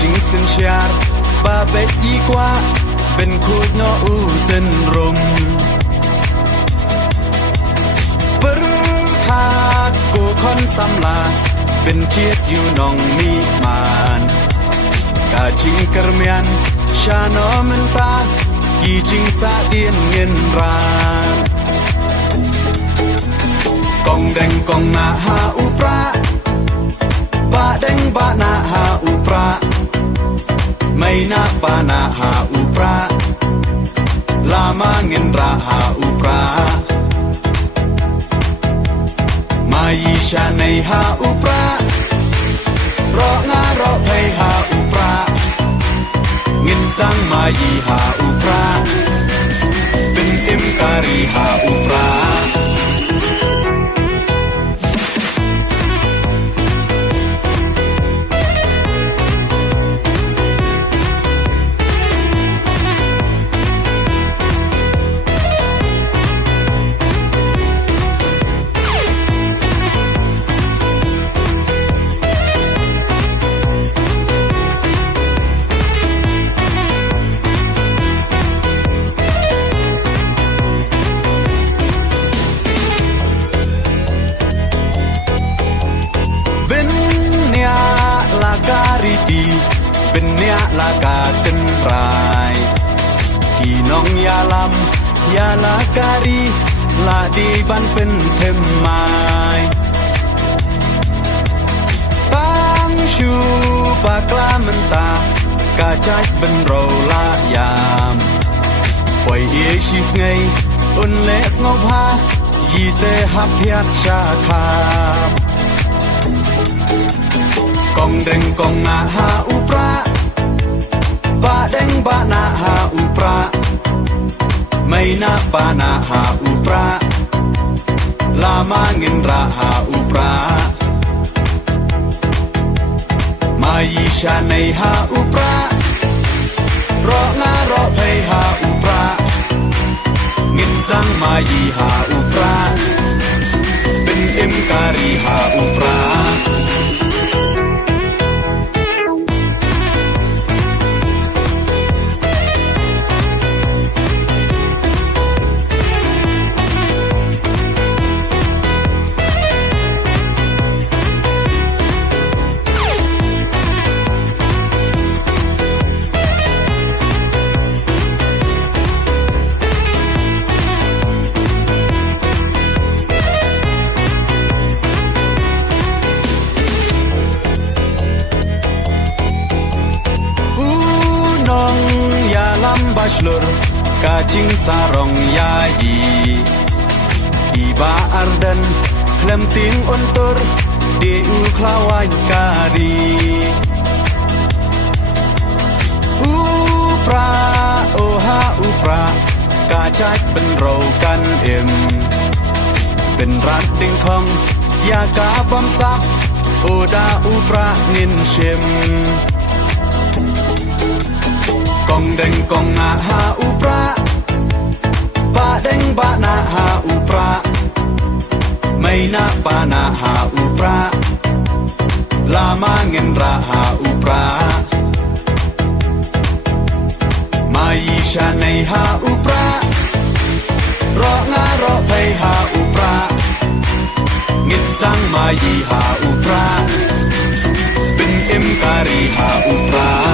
จิงสินชาร์บาเบยีกว่าเป็นคูดโนอูเส้นรมปรึคาดกูคอนสำลาเป็นเจียดอยู่นองมีมานกาจิงกระเมียนชาโนมันตากีจิงสาเดียนเงินรานกองแดงกองนาหาอุปราบาแดงบานาหาอุปราไม่นาปานาหาอุปราลามาเงินราหาอุปรามายีชาในหาอุปรารองารอเพยหาอุปราเงินสังมายีหาอุปราเป็นอิมการีหาอุปราเป็นเนียลากาเต็นรายที่น้องยาลำยาลาการีลาดีบันเป็นเทมไม้ตั้งชูปากลามันตากาใจเป็นเราลายามปล่อยเอชิสไงอุ่นเล็สงบหายีเตหับเพียชาคากองเด้งกองนาหาอุปราบาเด้งบานาหาอุปราไม่นาปานาหาอุปราลามาเงินราหาอุปรามายีชาในหาอุปรารองารอเพยหาอุปราเงินสังมายีหาอุปราเป็นอิมการีหาอุปราBachelor kajing sarong yayi Iba ardan klemting untur Deu klawan kari Upra oha upra Kajak ben rau kan im Ben rat ting kong Ya ka bom sak Oda upra ngin shimกองเด้งกองนาหาอุปราบาเด้งบานาหาอุปราไม่นาปานาหาอุปราลามาเงินราหาอุปรามายีชาในหาอุปรารองารอเพยหาอุปราเงินสังมายีหาอุปราเป็นอิมการีหาอุปรา